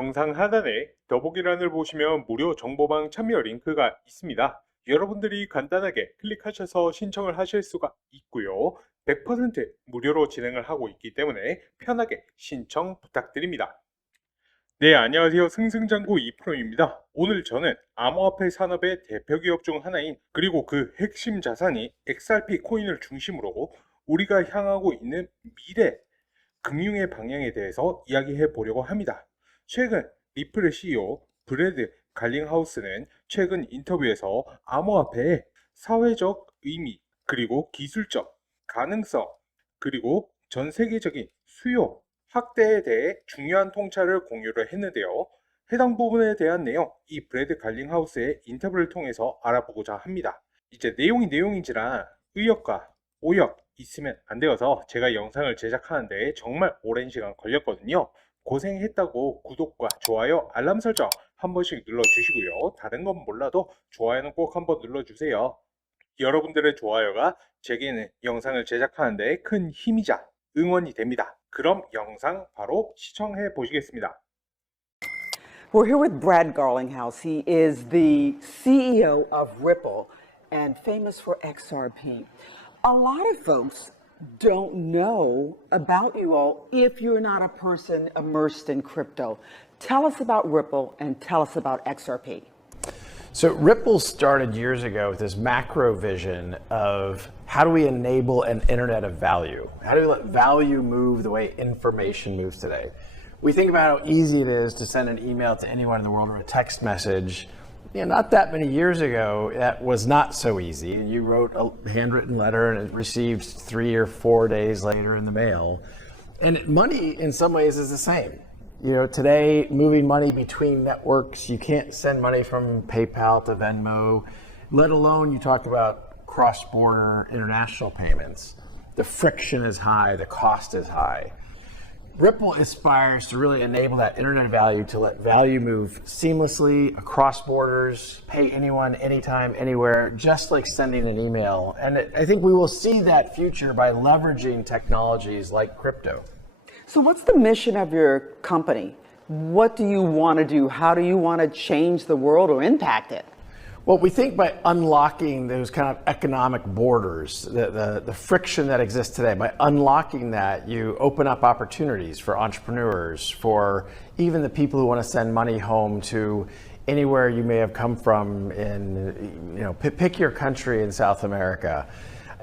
영상 하단에 더보기란을 보시면 무료 정보방 참여 링크가 있습니다. 여러분들이 간단하게 클릭하셔서 신청을 하실 수가 있고요. 100% 무료로 진행을 하고 있기 때문에 편하게 신청 부탁드립니다. 네, 안녕하세요. 승승장구 이프로입니다. 오늘 저는 암호화폐 산업의 대표 기업 중 하나인, 그리고 그 핵심 자산이 XRP 코인을 중심으로 우리가 향하고 있는 미래 금융의 방향에 대해서 이야기해 보려고 합니다. 최근 리플의 CEO 브래드 갈링하우스는 최근 인터뷰에서 암호화폐의 사회적 의미, 그리고 기술적 가능성, 그리고 전 세계적인 수요 확대에 대해 중요한 통찰을 공유를 했는데요. 해당 부분에 대한 내용, 이 브래드 갈링하우스의 인터뷰를 통해서 알아보고자 합니다. 이제 내용이 내용인지라 의역과 오역 있으면 안 되어서 제가 영상을 제작하는데 정말 오랜 시간 걸렸거든요. 고생했다고 구독과 좋아요, 알람 설정 한 번씩 눌러주시고요. 다른 건 몰라도 좋아요는 꼭 한번 눌러주세요. 여러분들의 좋아요가 제게는 영상을 제작하는데 큰 힘이자 응원이 됩니다. 그럼 영상 바로 시청해 보시겠습니다. We're here with Brad Garlinghouse. He is the CEO of Ripple and famous for XRP. A lot of folks don't know about you all if you're not a person immersed in crypto. Tell us about Ripple and tell us about XRP. So Ripple started years ago with this macro vision of how do we enable an internet of value? How do we let value move the way information moves today? We think about how easy it is to send an email to anyone in the world or a text message. Not that many years ago, that was not so easy. You wrote a handwritten letter and it received 3 or 4 days later in the mail. And money, in some ways, is the same. Today, moving money between networks, you can't send money from PayPal to Venmo, let alone you talk about cross-border international payments. The friction is high, the cost is high. Ripple aspires to really enable that internet value to let value move seamlessly across borders, pay anyone, anytime, anywhere, just like sending an email. And I think we will see that future by leveraging technologies like crypto. So what's the mission of your company? What do you want to do? How do you want to change the world or impact it? Well, we think by unlocking those kind of economic borders, the friction that exists today, by unlocking that, you open up opportunities for entrepreneurs, for even the people who want to send money home to anywhere you may have come from in, pick your country in South America.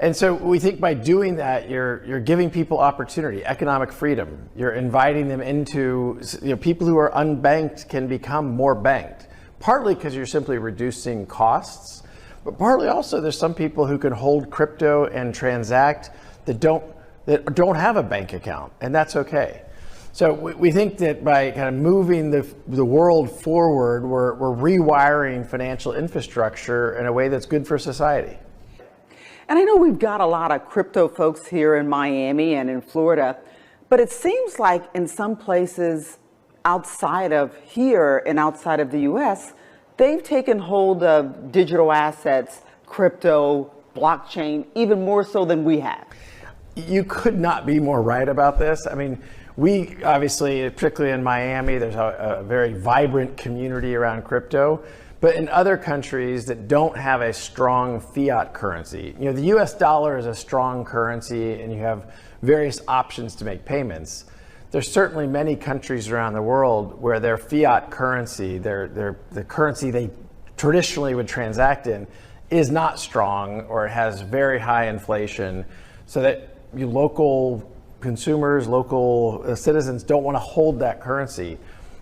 And so we think by doing that, you're giving people opportunity, economic freedom. You're inviting them into, people who are unbanked can become more banked. Partly because you're simply reducing costs, but partly also there's some people who can hold crypto and transact that don't have a bank account, and that's okay. So we think that by kind of moving the world forward, we're rewiring financial infrastructure in a way that's good for society. And I know we've got a lot of crypto folks here in Miami and in Florida, but it seems like in some places outside of here and outside of the US, they've taken hold of digital assets, crypto, blockchain, even more so than we have. You could not be more right about this. I mean, we obviously, particularly in Miami, there's a very vibrant community around crypto. But in other countries that don't have a strong fiat currency, the US dollar is a strong currency and you have various options to make payments. There's certainly many countries around the world where their fiat currency, the currency they traditionally would transact in, is not strong or it has very high inflation, so that local consumers, local citizens don't want to hold that currency.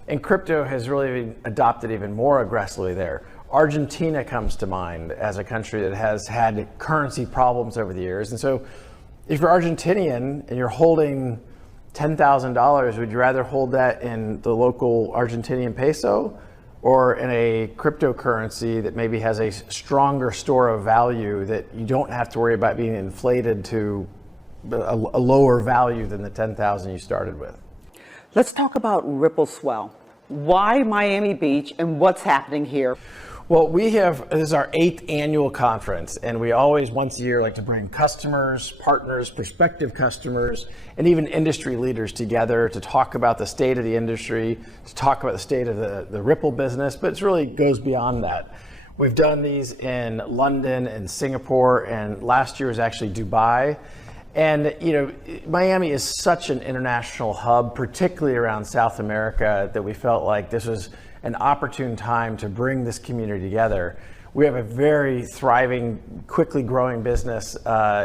And crypto has really been adopted even more aggressively there. Argentina comes to mind as a country that has had currency problems over the years. And so if you're Argentinian and you're holding $10,000, would you rather hold that in the local Argentinian peso or in a cryptocurrency that maybe has a stronger store of value that you don't have to worry about being inflated to a lower value than the 10,000 you started with? Let's talk about Ripple Swell. Why Miami Beach and what's happening here? Well, this is our 8th annual conference, and we always, once a year, like to bring customers, partners, prospective customers, and even industry leaders together to talk about the state of the industry, to talk about the state of the Ripple business, but it really goes beyond that. We've done these in London and Singapore, and last year was actually Dubai. And, Miami is such an international hub, particularly around South America, that we felt like this was an opportune time to bring this community together. We have a very thriving, quickly growing business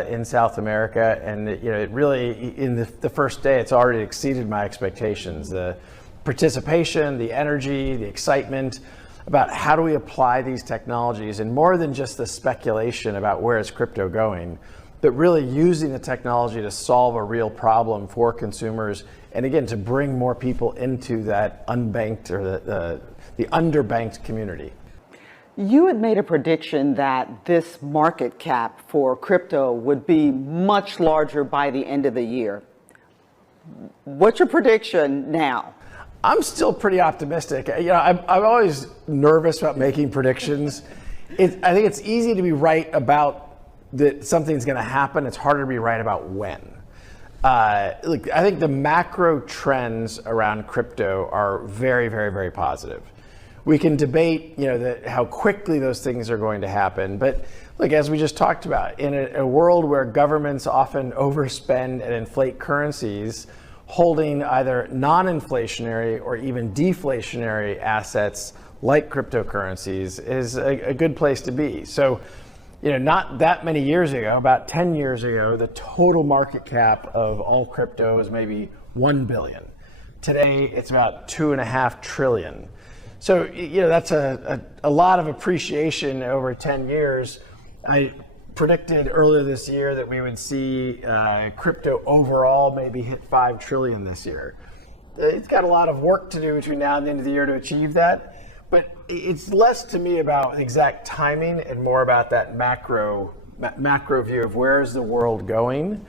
in South America, and it really, in the first day, it's already exceeded my expectations. The participation, the energy, the excitement about how do we apply these technologies, and more than just the speculation about where is crypto going, but really using the technology to solve a real problem for consumers, and again, to bring more people into that unbanked or the underbanked community. You had made a prediction that this market cap for crypto would be much larger by the end of the year. What's your prediction now? I'm still pretty optimistic. I'm always nervous about making predictions. I think it's easy to be right about that something's going to happen. It's harder to be right about when. Look, I think the macro trends around crypto are very, very, very positive. We can debate, how quickly those things are going to happen. But look, as we just talked about, in a world where governments often overspend and inflate currencies, holding either non-inflationary or even deflationary assets like cryptocurrencies is a good place to be. So, not that many years ago, about 10 years ago, the total market cap of all crypto was maybe 1 billion. Today, it's about 2.5 trillion. So, that's a lot of appreciation over 10 years. I predicted earlier this year that we would see crypto overall maybe hit 5 trillion this year. It's got a lot of work to do between now and the end of the year to achieve that. But it's less to me about exact timing and more about that macro view of where is the world going.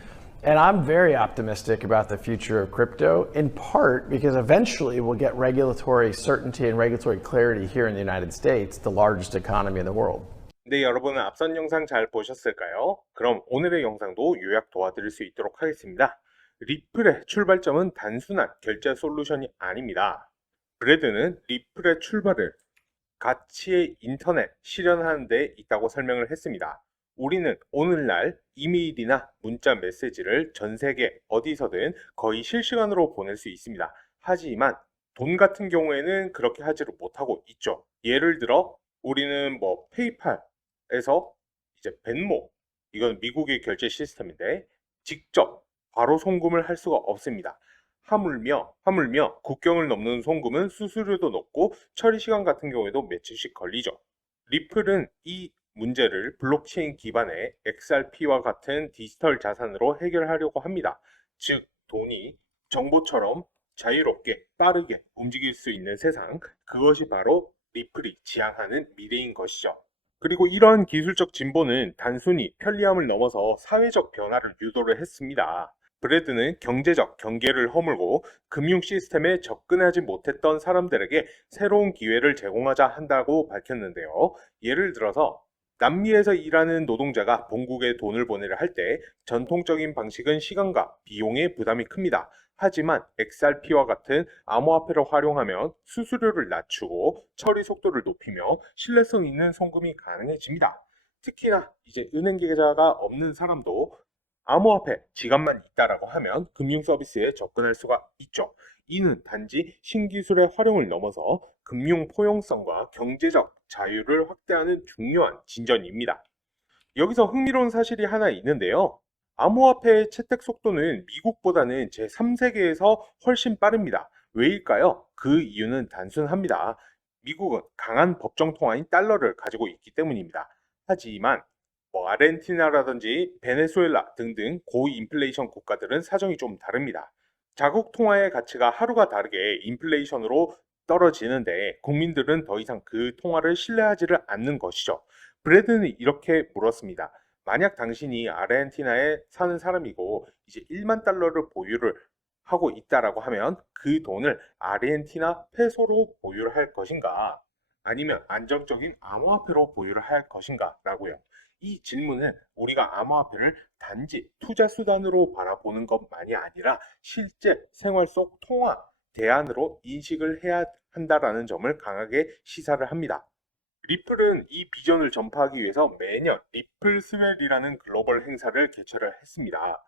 And I'm very optimistic about the future of crypto, in part because eventually we'll get regulatory certainty and regulatory clarity here in the United States, the largest economy in the world. 네, 여러분은 앞선 영상 잘 보셨을까요? 그럼 오늘의 영상도 요약 도와드릴 수 있도록 하겠습니다. 리플의 출발점은 단순한 결제 솔루션이 아닙니다. 브래드는 리플의 출발을 가치의 인터넷 실현하는 데 있다고 설명을 했습니다. 우리는 오늘날 이메일이나 문자 메시지를 전 세계 어디서든 거의 실시간으로 보낼 수 있습니다. 하지만 돈 같은 경우에는 그렇게 하지를 못하고 있죠. 예를 들어 우리는 페이팔에서 이제 벤모, 이건 미국의 결제 시스템인데 직접 바로 송금을 할 수가 없습니다. 하물며 국경을 넘는 송금은 수수료도 높고 처리 시간 같은 경우에도 며칠씩 걸리죠. 리플은 이 문제를 블록체인 기반의 XRP와 같은 디지털 자산으로 해결하려고 합니다. 즉, 돈이 정보처럼 자유롭게 빠르게 움직일 수 있는 세상, 그것이 바로 리플이 지향하는 미래인 것이죠. 그리고 이러한 기술적 진보는 단순히 편리함을 넘어서 사회적 변화를 유도를 했습니다. 브래드는 경제적 경계를 허물고 금융 시스템에 접근하지 못했던 사람들에게 새로운 기회를 제공하자 한다고 밝혔는데요. 예를 들어서 남미에서 일하는 노동자가 본국에 돈을 보내려 할 때 전통적인 방식은 시간과 비용의 부담이 큽니다. 하지만 XRP와 같은 암호화폐를 활용하면 수수료를 낮추고 처리 속도를 높이며 신뢰성 있는 송금이 가능해집니다. 특히나 이제 은행 계좌가 없는 사람도 암호화폐 지갑만 있다라고 하면 금융 서비스에 접근할 수가 있죠. 이는 단지 신기술의 활용을 넘어서 금융 포용성과 경제적 자유를 확대하는 중요한 진전입니다. 여기서 흥미로운 사실이 하나 있는데요. 암호화폐의 채택 속도는 미국보다는 제3세계에서 훨씬 빠릅니다. 왜일까요? 그 이유는 단순합니다. 미국은 강한 법정 통화인 달러를 가지고 있기 때문입니다. 하지만 아르헨티나라든지 베네수엘라 등등 고인플레이션 국가들은 사정이 좀 다릅니다. 자국 통화의 가치가 하루가 다르게 인플레이션으로 떨어지는데 국민들은 더 이상 그 통화를 신뢰하지를 않는 것이죠. 브래드는 이렇게 물었습니다. 만약 당신이 아르헨티나에 사는 사람이고 이제 1만 달러를 보유를 하고 있다라고 하면 그 돈을 아르헨티나 페소로 보유를 할 것인가? 아니면 안정적인 암호화폐로 보유를 할 것인가 라고요. 이 질문은 우리가 암호화폐를 단지 투자 수단으로 바라보는 것만이 아니라 실제 생활 속 통화 대안으로 인식을 해야 한다라는 점을 강하게 시사를 합니다. 리플은 이 비전을 전파하기 위해서 매년 리플 스웰이라는 글로벌 행사를 개최를 했습니다.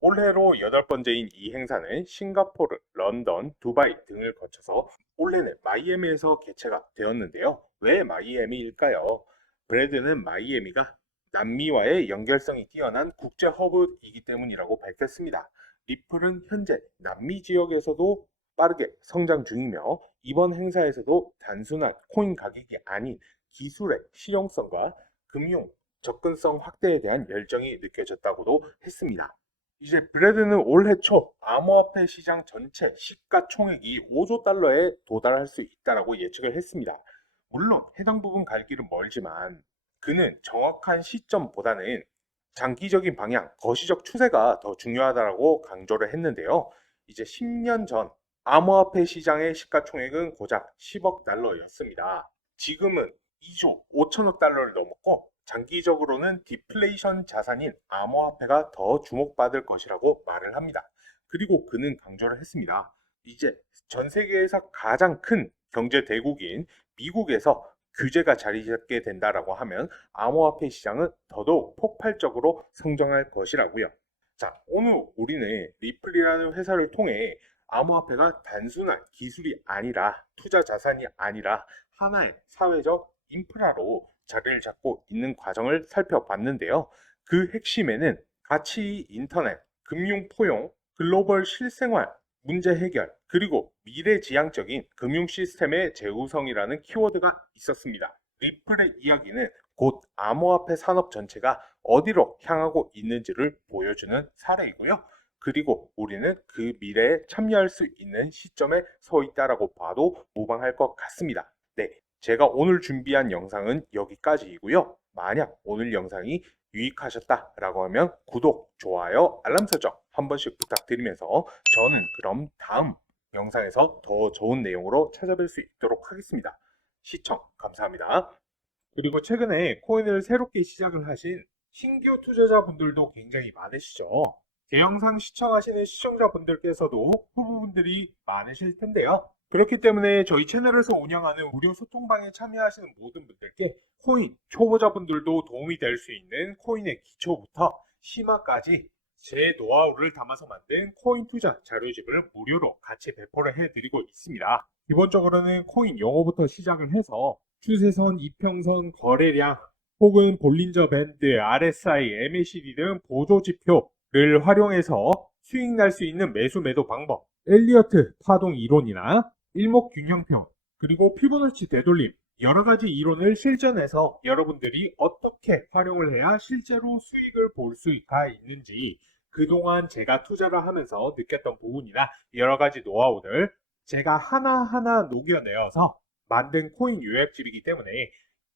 올해로 8번째인 이 행사는 싱가포르, 런던, 두바이 등을 거쳐서 올해는 마이애미에서 개최가 되었는데요. 왜 마이애미일까요? 브래드는 마이애미가 남미와의 연결성이 뛰어난 국제 허브이기 때문이라고 밝혔습니다. 리플은 현재 남미 지역에서도 빠르게 성장 중이며 이번 행사에서도 단순한 코인 가격이 아닌 기술의 실용성과 금융 접근성 확대에 대한 열정이 느껴졌다고도 했습니다. 이제 브래드는 올해 초 암호화폐 시장 전체 시가총액이 5조 달러에 도달할 수 있다고 예측을 했습니다. 물론 해당 부분 갈 길은 멀지만 그는 정확한 시점보다는 장기적인 방향, 거시적 추세가 더 중요하다고 강조를 했는데요. 이제 10년 전 암호화폐 시장의 시가총액은 고작 10억 달러였습니다. 지금은 2조 5천억 달러를 넘었고 장기적으로는 디플레이션 자산인 암호화폐가 더 주목받을 것이라고 말을 합니다. 그리고 그는 강조를 했습니다. 이제 전 세계에서 가장 큰 경제 대국인 미국에서 규제가 자리 잡게 된다라고 하면 암호화폐 시장은 더더욱 폭발적으로 성장할 것이라고요. 자, 오늘 우리는 리플이라는 회사를 통해 암호화폐가 단순한 기술이 아니라 투자 자산이 아니라 하나의 사회적 인프라로 자리를 잡고 있는 과정을 살펴봤는데요. 그 핵심에는 가치 인터넷, 금융 포용, 글로벌 실생활, 문제 해결, 그리고 미래지향적인 금융 시스템의 재구성이라는 키워드가 있었습니다. 리플의 이야기는 곧 암호화폐 산업 전체가 어디로 향하고 있는지를 보여주는 사례이고요. 그리고 우리는 그 미래에 참여할 수 있는 시점에 서 있다라고 봐도 무방할 것 같습니다. 네, 제가 오늘 준비한 영상은 여기까지이고요. 만약 오늘 영상이 유익하셨다라고 하면 구독, 좋아요, 알람 설정 한 번씩 부탁드리면서 저는 그럼 다음 영상에서 더 좋은 내용으로 찾아뵐 수 있도록 하겠습니다. 시청 감사합니다. 그리고 최근에 코인을 새롭게 시작을 하신 신규 투자자분들도 굉장히 많으시죠. 제 영상 시청하시는 시청자분들께서도 후보분들이 많으실 텐데요. 그렇기 때문에 저희 채널에서 운영하는 무료 소통방에 참여하시는 모든 분들께 코인 초보자분들도 도움이 될 수 있는 코인의 기초부터 심화까지 제 노하우를 담아서 만든 코인 투자 자료집을 무료로 같이 배포를 해드리고 있습니다. 기본적으로는 코인 용어부터 시작을 해서 추세선, 이평선, 거래량, 혹은 볼린저 밴드, RSI, MACD 등 보조지표를 활용해서 수익 날 수 있는 매수 매도 방법, 엘리어트 파동 이론이나 일목균형표, 그리고 피보나치 되돌림, 여러 가지 이론을 실전해서 여러분들이 어떻게 활용을 해야 실제로 수익을 볼 수가 있는지 그동안 제가 투자를 하면서 느꼈던 부분이나 여러 가지 노하우들 제가 하나하나 녹여내어서 만든 코인 요약집이기 때문에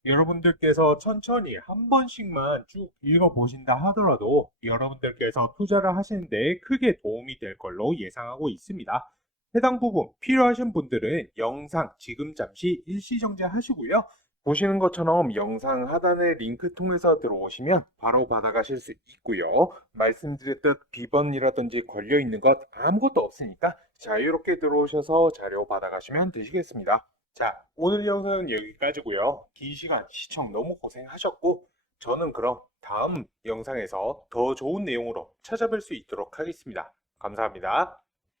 여러분들께서 천천히 한 번씩만 쭉 읽어보신다 하더라도 여러분들께서 투자를 하시는데 크게 도움이 될 걸로 예상하고 있습니다. 해당 부분 필요하신 분들은 영상 지금 잠시 일시정지 하시고요. 보시는 것처럼 영상 하단의 링크 통해서 들어오시면 바로 받아가실 수 있고요. 말씀드렸듯 비번이라든지 걸려있는 것 아무것도 없으니까 자유롭게 들어오셔서 자료 받아가시면 되시겠습니다. 자, 오늘 영상은 여기까지고요. 긴 시간 시청 너무 고생하셨고 저는 그럼 다음 영상에서 더 좋은 내용으로 찾아뵐 수 있도록 하겠습니다. 감사합니다.